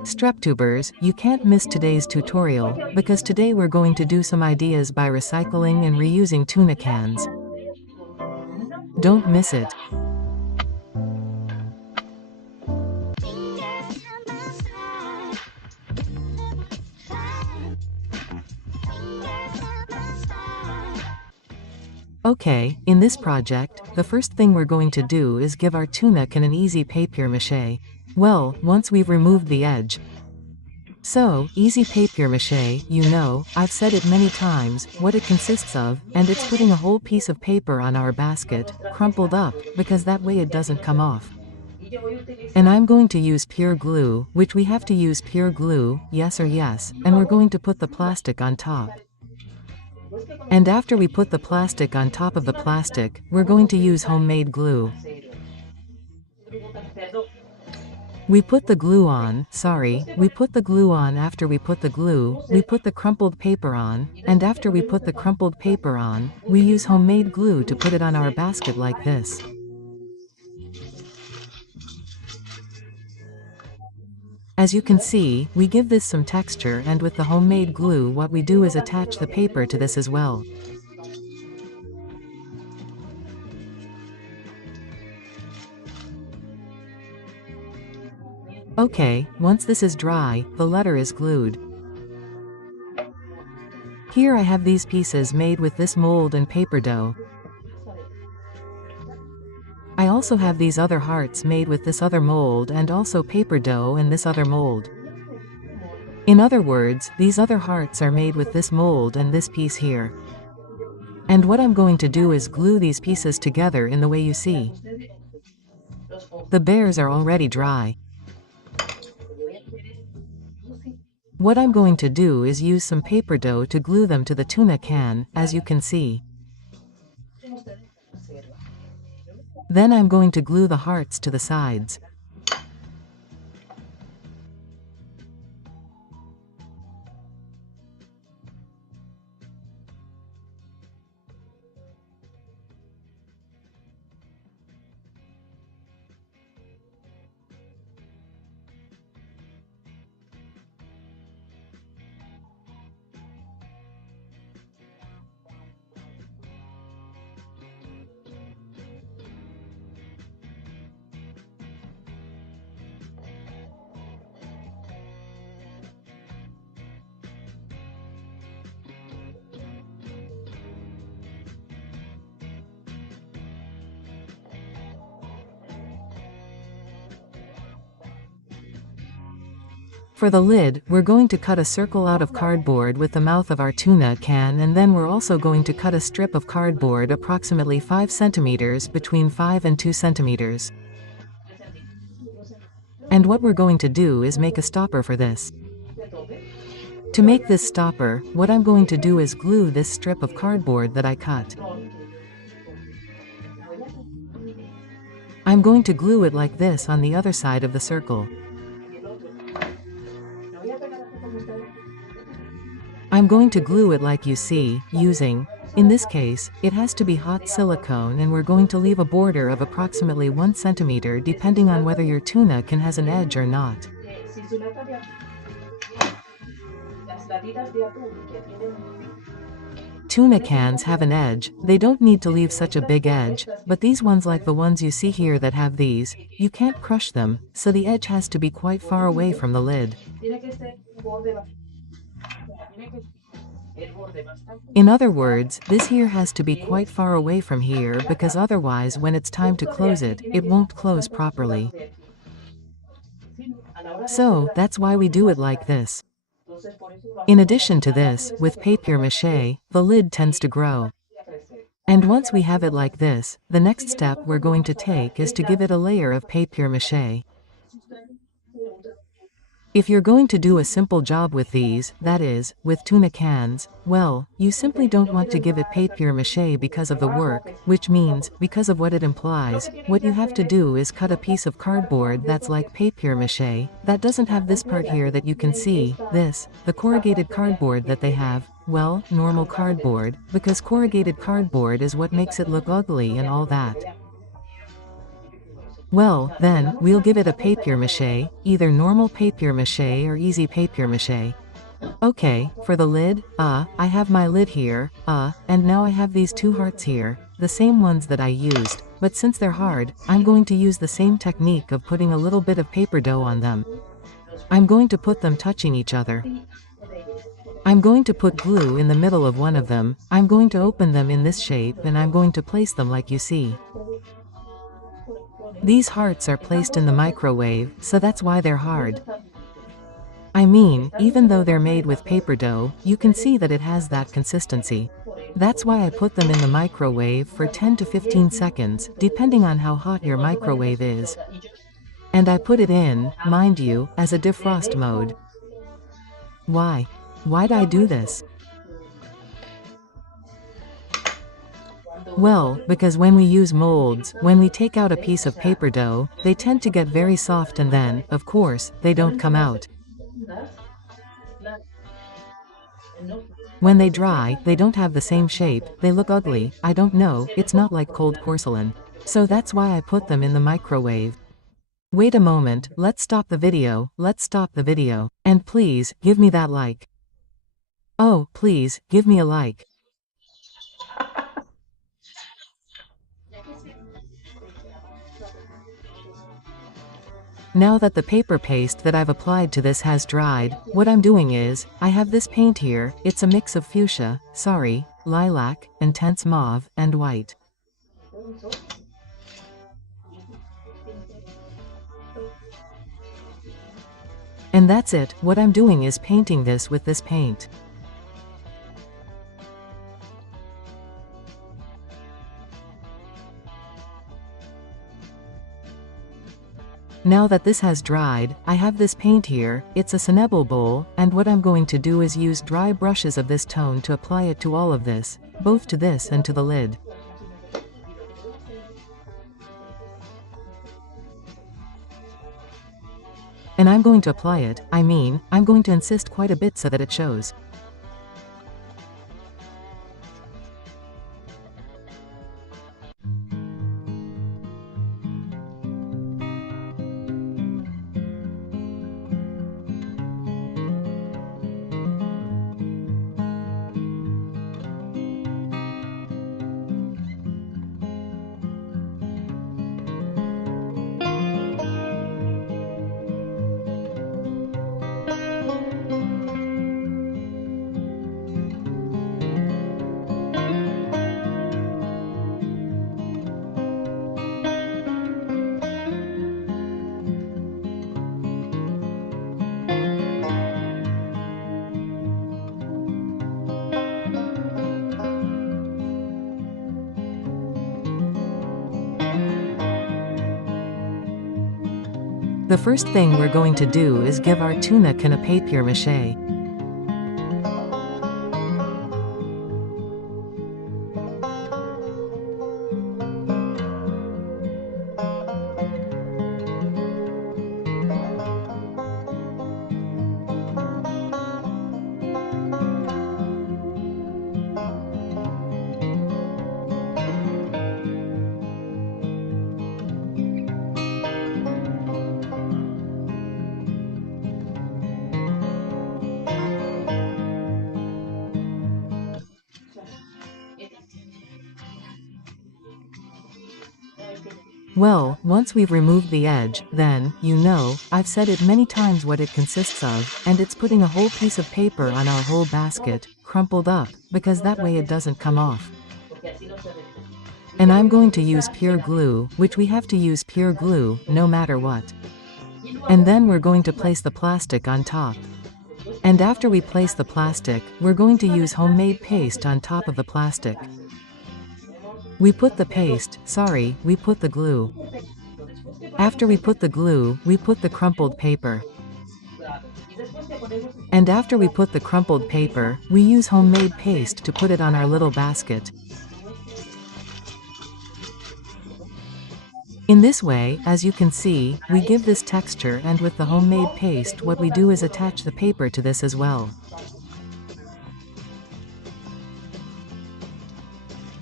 Streptubers, you can't miss today's tutorial, because today we're going to do some ideas by recycling and reusing tuna cans. Don't miss it. Okay, in this project, the first thing we're going to do is give our tuna can an easy papier-mâché. Well, once we've removed the edge. So, easy papier-mâché, you know, I've said it many times, what it consists of, and it's putting a whole piece of paper on our basket, crumpled up, because that way it doesn't come off. And I'm going to use pure glue, which we have to use pure glue, yes or yes, and we're going to put the plastic on top. And after we put the plastic on top of the plastic, we're going to use homemade glue. We put the glue on, we put the glue on. After we put the glue, we put the crumpled paper on, and after we put the crumpled paper on, we use homemade glue to put it on our basket like this. As you can see, we give this some texture, and with the homemade glue what we do is attach the paper to this as well. Okay, once this is dry, the letter is glued. Here I have these pieces made with this mold and paper dough. I also have these other hearts made with this other mold and also paper dough and this other mold. In other words, these other hearts are made with this mold and this piece here. And what I'm going to do is glue these pieces together in the way you see. The bears are already dry. What I'm going to do is use some paper dough to glue them to the tuna can, as you can see. Then I'm going to glue the hearts to the sides. For the lid, we're going to cut a circle out of cardboard with the mouth of our tuna can, and then we're also going to cut a strip of cardboard approximately 5 centimeters between 5 and 2 centimeters. And what we're going to do is make a stopper for this. To make this stopper, what I'm going to do is glue this strip of cardboard that I cut. I'm going to glue it like this on the other side of the circle. I'm going to glue it like you see, using, in this case, it has to be hot silicone, and we're going to leave a border of approximately 1 centimeter depending on whether your tuna can has an edge or not. Tuna cans have an edge, they don't need to leave such a big edge, but these ones like the ones you see here that have these, you can't crush them, so the edge has to be quite far away from the lid. In other words, this here has to be quite far away from here, because otherwise when it's time to close it, it won't close properly. So, that's why we do it like this. In addition to this, with papier-mâché, the lid tends to grow. And once we have it like this, the next step we're going to take is to give it a layer of papier-mâché. If you're going to do a simple job with these, that is, with tuna cans, well, you simply don't want to give it papier-mâché because of the work, which means, because of what it implies, what you have to do is cut a piece of cardboard that's like papier-mâché, that doesn't have this part here that you can see, this, the corrugated cardboard that they have, well, normal cardboard, because corrugated cardboard is what makes it look ugly and all that. Well, then, we'll give it a papier-mâché, either normal papier-mâché or easy papier-mâché. Okay, for the lid, I have my lid here, and now I have these two hearts here, the same ones that I used, but since they're hard, I'm going to use the same technique of putting a little bit of paper dough on them. I'm going to put them touching each other. I'm going to put glue in the middle of one of them, I'm going to open them in this shape and I'm going to place them like you see. These hearts are placed in the microwave, so that's why they're hard. I mean, even though they're made with paper dough, you can see that it has that consistency. That's why I put them in the microwave for 10 to 15 seconds, depending on how hot your microwave is. And I put it in, mind you, as a defrost mode. Why? Why'd I do this? Well, because when we use molds, when we take out a piece of paper dough, they tend to get very soft and then, of course, they don't come out. When they dry, they don't have the same shape, they look ugly, I don't know, it's not like cold porcelain. So that's why I put them in the microwave. Wait a moment, let's stop the video, and please, give me that like. Oh, please, give me a like. Now that the paper paste that I've applied to this has dried, what I'm doing is, I have this paint here, it's a mix of fuchsia, lilac, intense mauve, and white. And that's it, what I'm doing is painting this with this paint. Now that this has dried, I have this paint here, it's a Sennable bowl, and what I'm going to do is use dry brushes of this tone to apply it to all of this, both to this and to the lid. And I'm going to apply it, I'm going to insist quite a bit so that it shows. The first thing we're going to do is give our tunic a papier-mâché. Well, once we've removed the edge, then, you know, I've said it many times what it consists of, and it's putting a whole piece of paper on our whole basket, crumpled up, because that way it doesn't come off. And I'm going to use pure glue, which we have to use pure glue, no matter what. And then we're going to place the plastic on top. And after we place the plastic, we're going to use homemade paste on top of the plastic. We put the paste, we put the glue. After we put the glue, we put the crumpled paper. And after we put the crumpled paper, we use homemade paste to put it on our little basket. In this way, as you can see, we give this texture, and with the homemade paste what we do is attach the paper to this as well.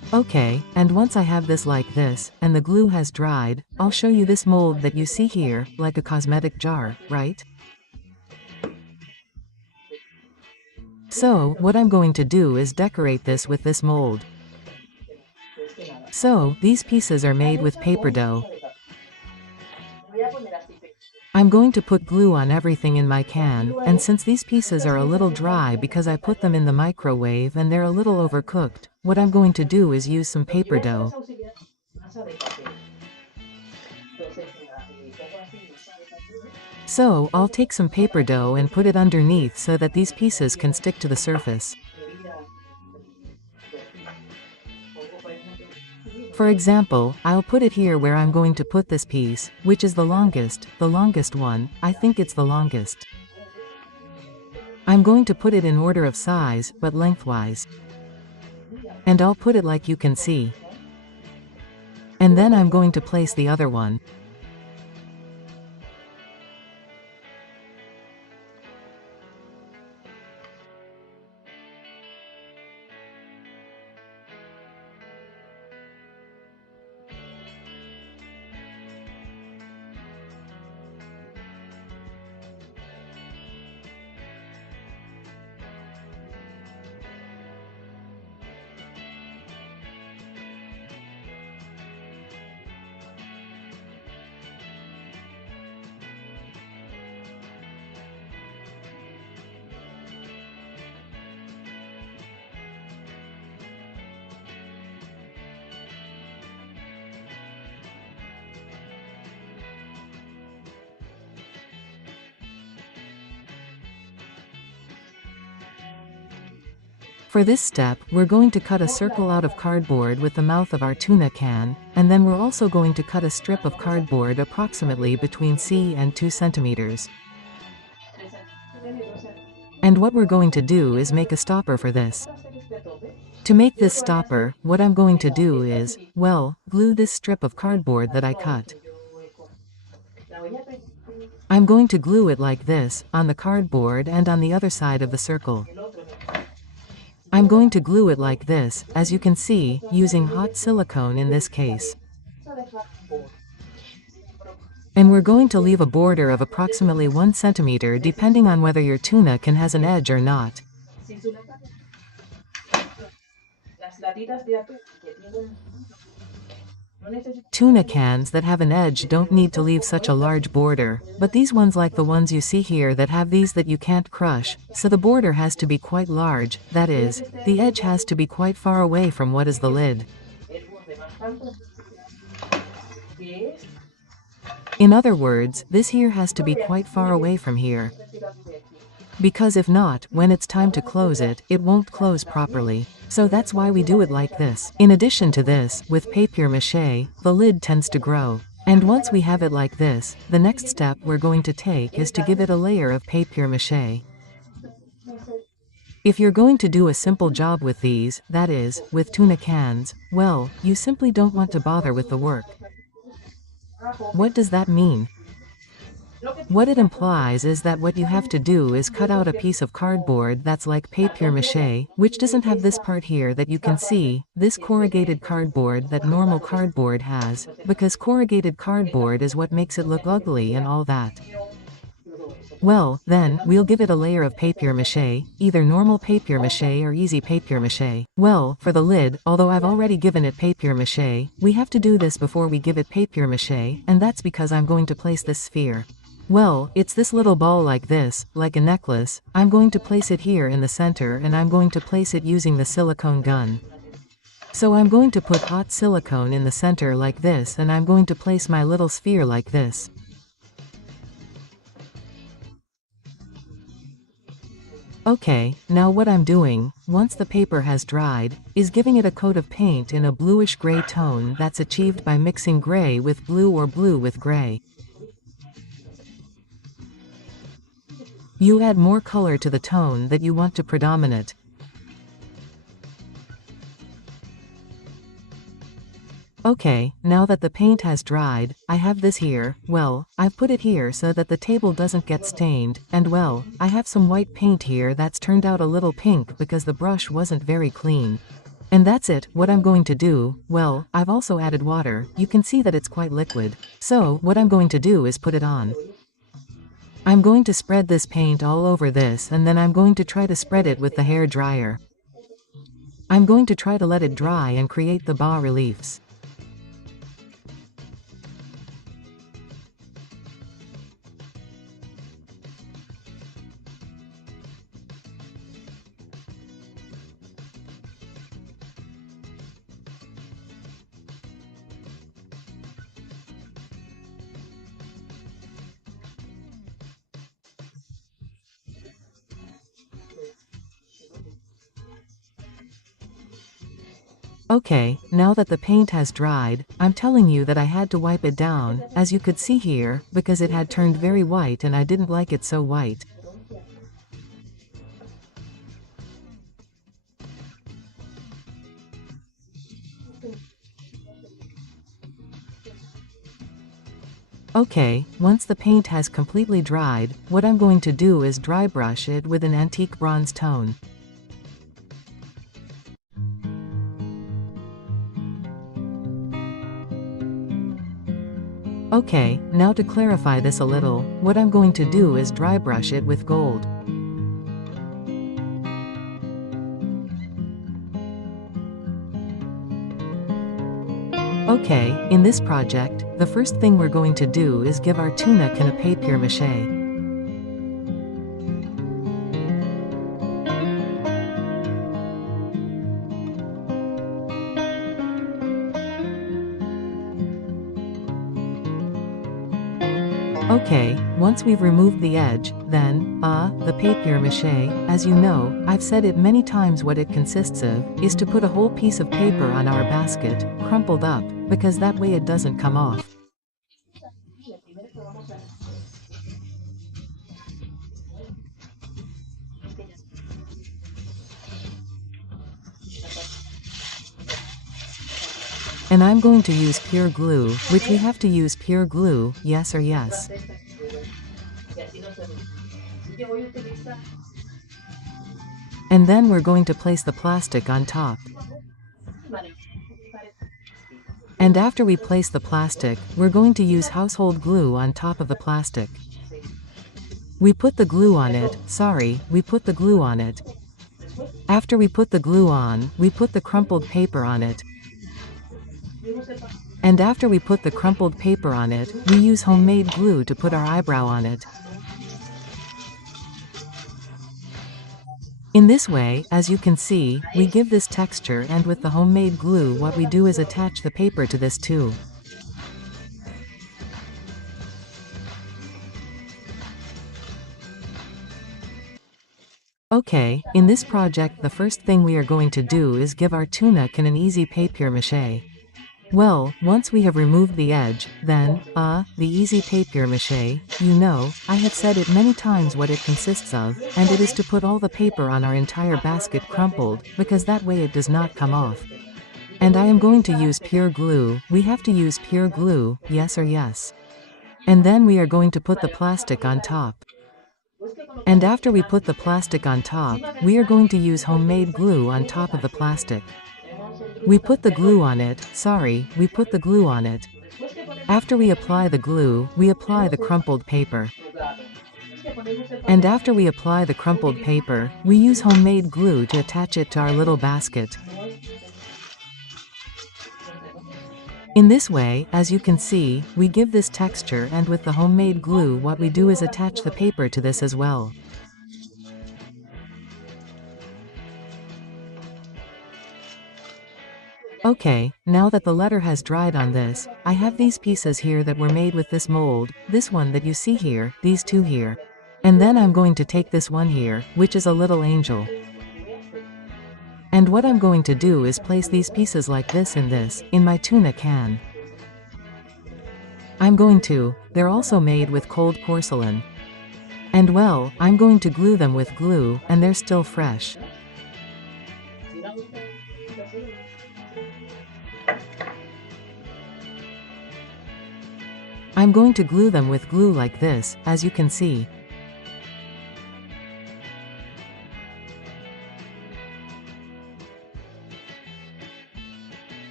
Okay, and once I have this like this, and the glue has dried, I'll show you this mold that you see here, like a cosmetic jar, right? So, what I'm going to do is decorate this with this mold. So, these pieces are made with paper dough. I'm going to put glue on everything in my can, and since these pieces are a little dry because I put them in the microwave and they're a little overcooked, what I'm going to do is use some paper dough. So, I'll take some paper dough and put it underneath so that these pieces can stick to the surface. For example, I'll put it here where I'm going to put this piece, which is the longest one, I think it's the longest. I'm going to put it in order of size, but lengthwise. And I'll put it like you can see. And then I'm going to place the other one. For this step, we're going to cut a circle out of cardboard with the mouth of our tuna can, and then we're also going to cut a strip of cardboard approximately between C and 2 centimeters. And what we're going to do is make a stopper for this. To make this stopper, what I'm going to do is, well, glue this strip of cardboard that I cut. I'm going to glue it like this, on the cardboard and on the other side of the circle. I'm going to glue it like this, as you can see, using hot silicone in this case. And we're going to leave a border of approximately 1 centimeter depending on whether your tuna can has an edge or not. Tuna cans that have an edge don't need to leave such a large border, but these ones like the ones you see here that have these that you can't crush, so the border has to be quite large, that is, the edge has to be quite far away from what is the lid. In other words, this here has to be quite far away from here. Because if not, when it's time to close it, it won't close properly. So that's why we do it like this. In addition to this, with papier-mâché, the lid tends to grow. And once we have it like this, the next step we're going to take is to give it a layer of papier-mâché. If you're going to do a simple job with these, that is, with tuna cans, well, you simply don't want to bother with the work. What does that mean? What it implies is that what you have to do is cut out a piece of cardboard that's like papier-mâché, which doesn't have this part here that you can see, this corrugated cardboard that normal cardboard has, because corrugated cardboard is what makes it look ugly and all that. Well, then, we'll give it a layer of papier-mâché, either normal papier-mâché or easy papier-mâché. Well, for the lid, although I've already given it papier-mâché, we have to do this before we give it papier-mâché, and that's because I'm going to place this sphere. Well, it's this little ball like this, like a necklace. I'm going to place it here in the center and I'm going to place it using the silicone gun. So I'm going to put hot silicone in the center like this and I'm going to place my little sphere like this. Okay, now what I'm doing, once the paper has dried, is giving it a coat of paint in a bluish-gray tone that's achieved by mixing gray with blue or blue with gray. You add more color to the tone that you want to predominate. Okay, now that the paint has dried, I have this here, well, I've put it here so that the table doesn't get stained, and well, I have some white paint here that's turned out a little pink because the brush wasn't very clean. And that's it. What I'm going to do, well, I've also added water. You can see that it's quite liquid. So, what I'm going to do is put it on. I'm going to spread this paint all over this, and then I'm going to try to spread it with the hair dryer. I'm going to try to let it dry and create the bas reliefs. Okay, now that the paint has dried, I'm telling you that I had to wipe it down, as you could see here, because it had turned very white and I didn't like it so white. Okay, once the paint has completely dried, what I'm going to do is dry brush it with an antique bronze tone. Okay, now to clarify this a little, what I'm going to do is dry brush it with gold. Okay, in this project, the first thing we're going to do is give our tunic a papier-mâché. Okay, once we've removed the edge, then, the papier-mâché, as you know, I've said it many times what it consists of, is to put a whole piece of paper on our basket, crumpled up, because that way it doesn't come off. And I'm going to use pure glue, which we have to use pure glue, yes or yes. And then we're going to place the plastic on top. And after we place the plastic, we're going to use household glue on top of the plastic. We put the glue on it, we put the glue on it. After we put the glue on, we put the crumpled paper on it. And after we put the crumpled paper on it, we use homemade glue to put our eyebrow on it. In this way, as you can see, we give this texture, and with the homemade glue what we do is attach the paper to this too. Okay, in this project the first thing we are going to do is give our tunic an easy papier-mâché. Well, once we have removed the edge, then, the easy papier-mâché, you know, I have said it many times what it consists of, and it is to put all the paper on our entire basket crumpled, because that way it does not come off. And I am going to use pure glue, we have to use pure glue, yes or yes. And then we are going to put the plastic on top. And after we put the plastic on top, we are going to use homemade glue on top of the plastic. We put the glue on it, we put the glue on it. After we apply the glue, we apply the crumpled paper. And after we apply the crumpled paper, we use homemade glue to attach it to our little basket. In this way, as you can see, we give this texture, and with the homemade glue what we do is attach the paper to this as well. Okay, now that the letter has dried on this, I have these pieces here that were made with this mold, this one that you see here, these two here. And then I'm going to take this one here, which is a little angel. And what I'm going to do is place these pieces like this, in my tuna can. They're also made with cold porcelain. And well, I'm going to glue them with glue, and they're still fresh. I'm going to glue them with glue like this, as you can see.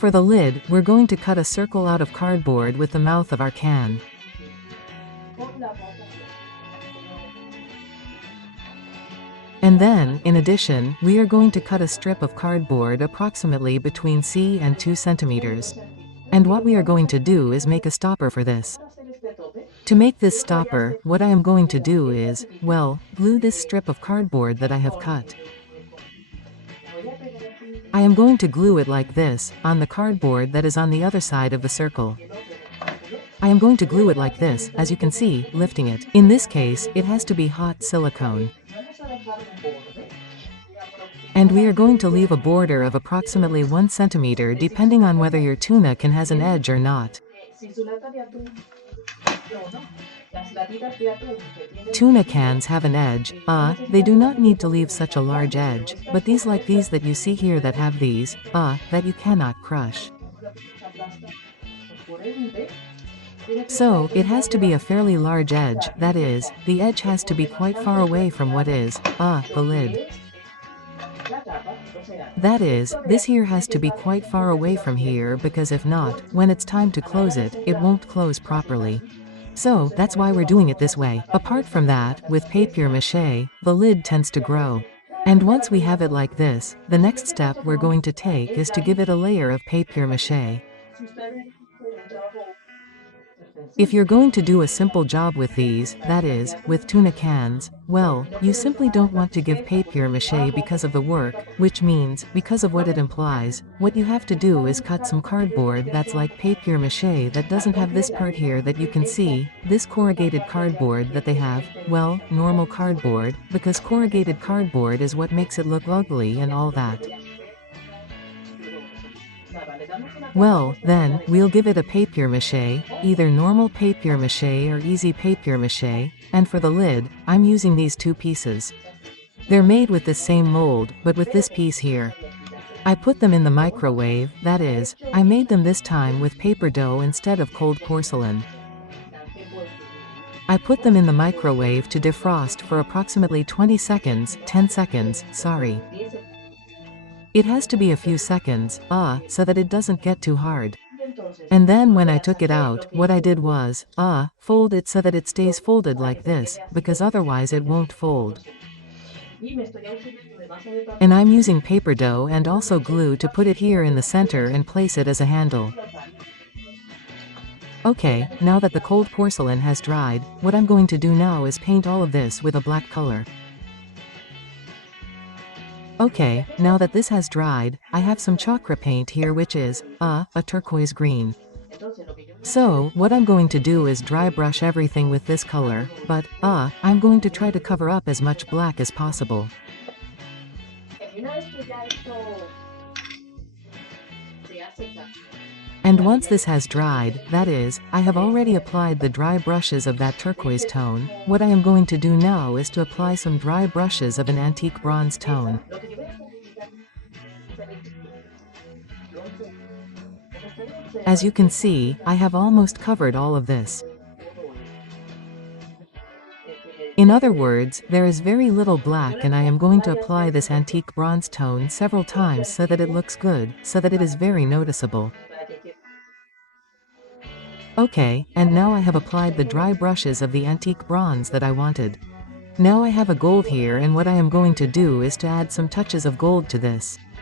For the lid, we're going to cut a circle out of cardboard with the mouth of our can. And then, in addition, we are going to cut a strip of cardboard approximately between C and 2 centimeters. And what we are going to do is make a stopper for this. To make this stopper, what I am going to do is, well, glue this strip of cardboard that I have cut. I am going to glue it like this, on the cardboard that is on the other side of the circle. I am going to glue it like this, as you can see, lifting it. In this case, it has to be hot silicone. And we are going to leave a border of approximately 1 centimeter depending on whether your tuna can has an edge or not. Tuna cans have an edge, they do not need to leave such a large edge, but these like these that you see here that have these, that you cannot crush. So, it has to be a fairly large edge, that is, the edge has to be quite far away from what is, the lid. That is, this here has to be quite far away from here because if not, when it's time to close it, it won't close properly. So, that's why we're doing it this way. Apart from that, with papier-mâché, the lid tends to grow. And once we have it like this, the next step we're going to take is to give it a layer of papier-mâché. If you're going to do a simple job with these, that is, with tuna cans, well, you simply don't want to give papier-mâché because of the work, which means, because of what it implies, what you have to do is cut some cardboard that's like papier-mâché that doesn't have this part here that you can see, this corrugated cardboard that they have, well, normal cardboard, because corrugated cardboard is what makes it look ugly and all that. Well, then, we'll give it a papier-mâché, either normal papier-mâché or easy papier-mâché, and for the lid, I'm using these 2 pieces. They're made with the same mold, but with this piece here. I put them in the microwave, that is, I made them this time with paper dough instead of cold porcelain. I put them in the microwave to defrost for approximately 10 seconds, sorry. It has to be a few seconds, so that it doesn't get too hard. And then when I took it out, what I did was, fold it so that it stays folded like this, because otherwise it won't fold. And I'm using paper dough and also glue to put it here in the center and place it as a handle. Okay, now that the cold porcelain has dried, what I'm going to do now is paint all of this with a black color. Okay, now that this has dried, I have some chakra paint here which is, a turquoise green. So, what I'm going to do is dry brush everything with this color, but, I'm going to try to cover up as much black as possible. And once this has dried, that is, I have already applied the dry brushes of that turquoise tone, what I am going to do now is to apply some dry brushes of an antique bronze tone. As you can see, I have almost covered all of this. In other words, there is very little black and I am going to apply this antique bronze tone several times so that it looks good, so that it is very noticeable. Okay, and now I have applied the dry brushes of the antique bronze that I wanted. Now I have a gold here and what I am going to do is to add some touches of gold to this.